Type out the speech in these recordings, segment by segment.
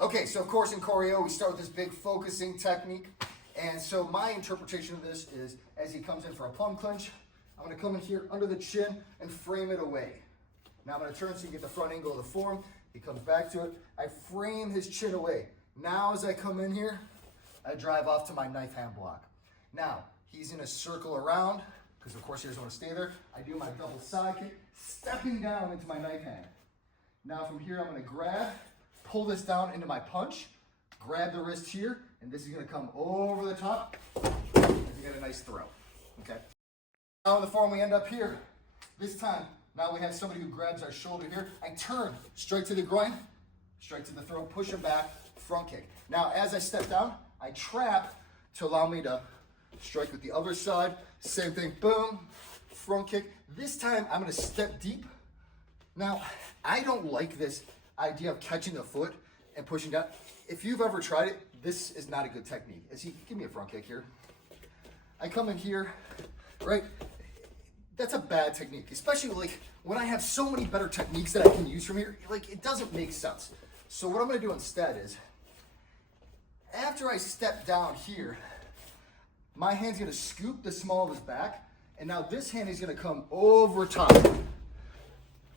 Okay, so of course in Koryo, we start with this big focusing technique. And so my interpretation of this is, as he comes in for a plum clinch, I'm gonna come in here under the chin and frame it away. Now I'm gonna turn so you get the front angle of the form. He comes back to it. I frame his chin away. Now as I come in here, I drive off to my knife hand block. Now, he's in a circle around, because of course he doesn't want to stay there. I do my double side kick, stepping down into my knife hand. Now from here, I'm gonna grab, pull this down into my punch, grab the wrist here, and this is gonna come over the top, and you get a nice throw, okay? Now in the form, we end up here. This time, now we have somebody who grabs our shoulder here. I turn, straight to the groin, straight to the throat, push him back, front kick. Now, as I step down, I trap to allow me to strike with the other side. Same thing, boom, front kick. This time, I'm gonna step deep. Now, I don't like this idea of catching the foot and pushing down. If you've ever tried it, this is not a good technique. Give me a front kick here. I come in here, right? That's a bad technique, especially like when I have so many better techniques that I can use from here, like it doesn't make sense. So what I'm gonna do instead is, after I step down here, my hand's gonna scoop the small of his back, and now this hand is gonna come over top.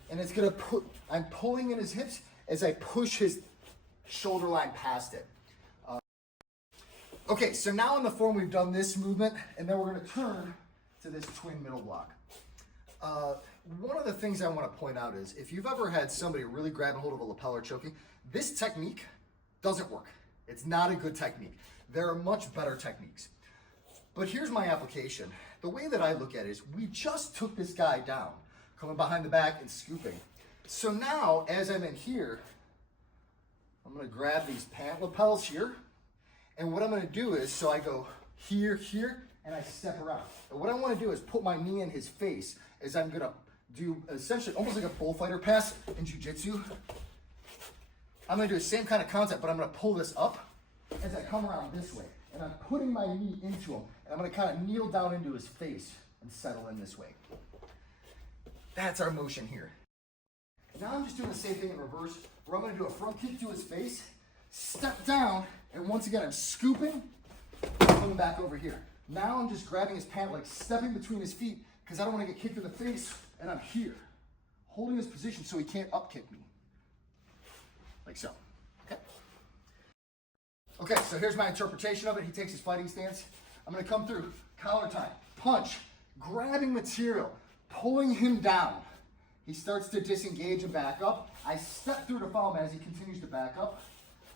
And it's gonna I'm pulling in his hips as I push his shoulder line past it. Okay, so now in the form we've done this movement, and then we're gonna turn to this twin middle block. One of the things I wanna point out is, if you've ever had somebody really grab a hold of a lapel or choking, this technique doesn't work. It's not a good technique. There are much better techniques. But here's my application. The way that I look at it is, we just took this guy down, coming behind the back and scooping. So now, as I'm in here, I'm gonna grab these pant lapels here, and what I'm gonna do is, so I go here, and I step around. And what I wanna do is put my knee in his face, as I'm gonna do essentially almost like a bullfighter pass in jiu-jitsu. I'm gonna do the same kind of concept, but I'm gonna pull this up as I come around this way. And I'm putting my knee into him, and I'm gonna kind of kneel down into his face and settle in this way. That's our motion here. Now I'm just doing the same thing in reverse, where I'm gonna do a front kick to his face, step down, and once again I'm scooping, coming back over here. Now I'm just grabbing his pant leg, stepping between his feet, because I don't want to get kicked in the face, and I'm here, holding his position so he can't up kick me. Like so, okay? Okay, so here's my interpretation of it. He takes his fighting stance. I'm gonna come through, collar tie, punch, grabbing material, pulling him down. He starts to disengage and back up. I step through to follow him as he continues to back up.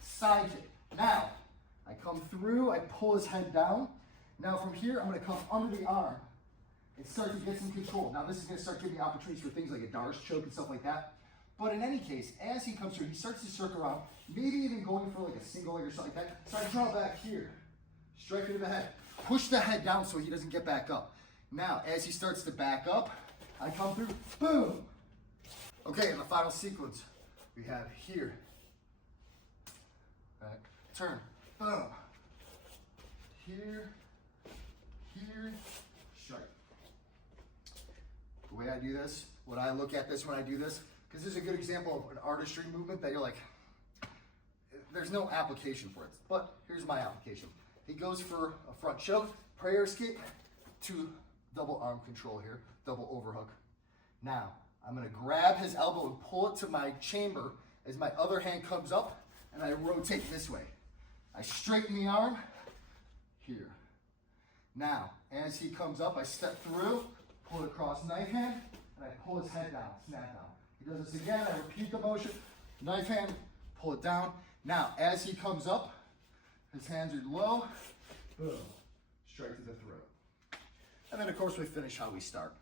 Side kick. Now, I come through, I pull his head down. Now from here, I'm gonna come under the arm and start to get some control. Now this is gonna start giving me opportunities for things like a Darce choke and stuff like that. But in any case, as he comes through, he starts to circle around, maybe even going for like a single leg or something like that. So I draw back here, strike into the head, push the head down so he doesn't get back up. Now, as he starts to back up, I come through, boom. Okay, in the final sequence, we have here, right, turn, boom, here, strike. The way I do this, what I look at this when I do this, because this is a good example of an artistry movement that you're like, there's no application for it. But here's my application. He goes for a front choke, prayer escape to double arm control here, double overhook. Now, I'm gonna grab his elbow and pull it to my chamber as my other hand comes up and I rotate this way. I straighten the arm here. Now, as he comes up, I step through, pull it across knife hand, and I pull his head down, snap down. He does this again, I repeat the motion, knife hand, pull it down. Now, as he comes up, his hands are low, boom, straight to the throat. And then of course we finish how we start.